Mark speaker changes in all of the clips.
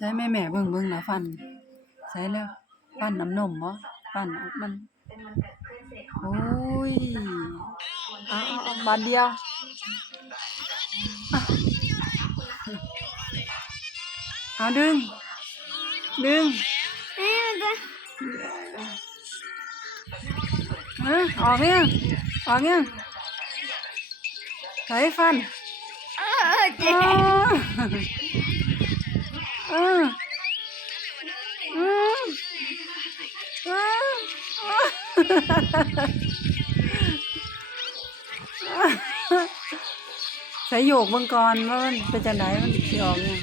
Speaker 1: ใช้แม่แม่เบิ่งเบิ่งนะฟัน ใช้แล้วฟันน้ำนมบ่ฟันออกมันโอ้ยเอาเอาเอาบาทเดียวอะเอาดึง ดึง
Speaker 2: แม่มันจะ
Speaker 1: เออออกยังออกยังใช้ฟัน
Speaker 2: เออเจ็
Speaker 1: อ้า
Speaker 2: บ
Speaker 1: เอออืมอ้าใส่โยกเบิ่งก่อนว่ามันเป็นจังไดมันสิออกยัง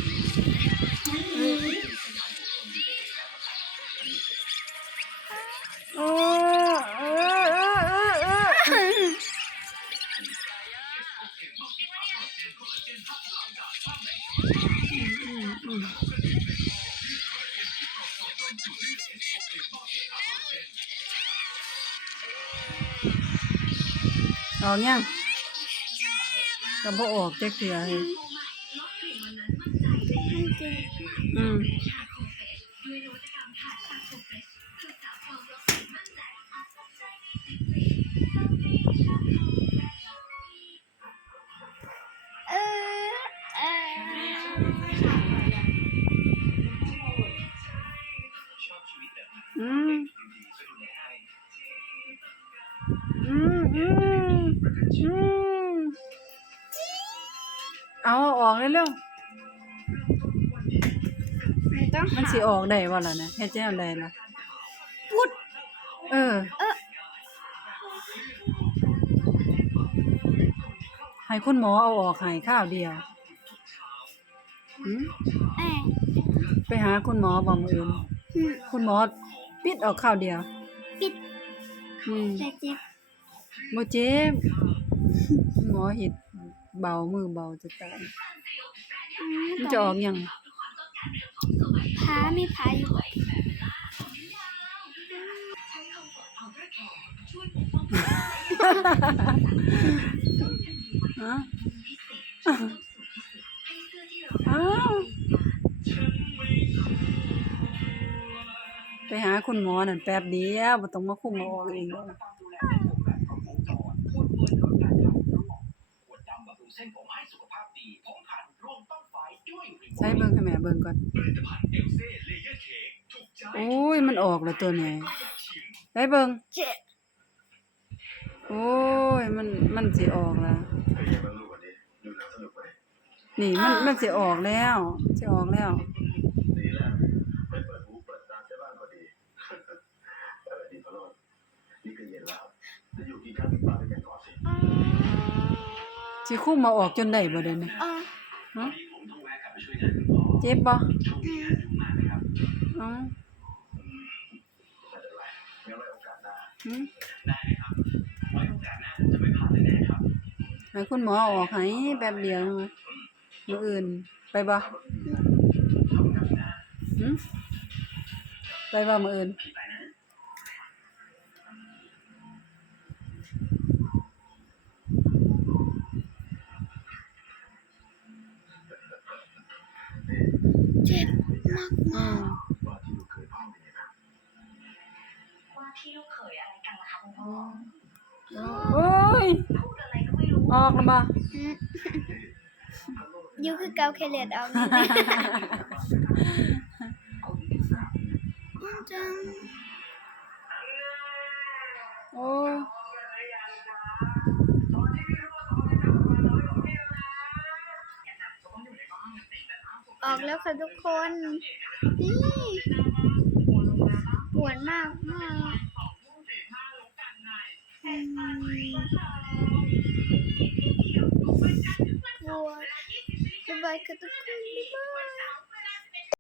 Speaker 1: ออกยังก็บ่ออกจั อเลยอืม
Speaker 2: เออเออ
Speaker 1: อืมอืมอืมอืมเอาออกเลยเร็ว
Speaker 2: ไม่ต้อง
Speaker 1: มันสิออกได้บ่ล่ะนะเฮ็ดจังไดล่ะ
Speaker 2: พุด
Speaker 1: เออ
Speaker 2: เออ
Speaker 1: ให้คุณหมอเอาออกให้ข้าวเดียวหืม
Speaker 2: เออ
Speaker 1: ไปหาคุณหมอบ่มื้ออื่น
Speaker 2: อืม
Speaker 1: คุณหมอ ปิดออกข้าวเดียว
Speaker 2: ปิด
Speaker 1: อืม
Speaker 2: แต่เจ็บ
Speaker 1: บ่เจ็บหมอเฮ็ดเบามือเบาจะตาย
Speaker 2: อื
Speaker 1: มันจะออกยัง
Speaker 2: พามีพาอยู่
Speaker 1: ฮะอ้าว หาคุณหมอนั่นแป๊บเดียวบ่ต้องมาคุมเอาออกเองใช้เบิ่งให้แม่เบิ่งก่อนโอ้ย มันออกแล้วตัวนี้ได้เบิ่งโอ้ย มันมันสิออกแล้วนี่ มันมันสิออกแล้วสิออกแล้ว สิคุมมาออกจนได้บ่เดี๋ยวนี้
Speaker 2: เออ
Speaker 1: ฮะเจ็บบ่
Speaker 2: อืม
Speaker 1: อ๋อหืมให้คุณหมอออกให้แป๊บเดียวนะมื้ออื่น ไปบ่หืมไปบ่มื้ออื่น
Speaker 2: มาก
Speaker 1: อืม
Speaker 3: ว่าที่ลูกเขยอะไรกันล่ะคะคุณพ่อ
Speaker 1: โอ้ย
Speaker 3: พูดอะไรก็ไม่รู้
Speaker 1: ออกแล้วบ่
Speaker 2: อืมยูคือเกาเคเลียดออกนี่นะจัง
Speaker 1: อ
Speaker 2: อกแล้วค่ะทุกคน นี่ปวดมากมากปวดสบายค่ะทุกคนบ๊ายบาย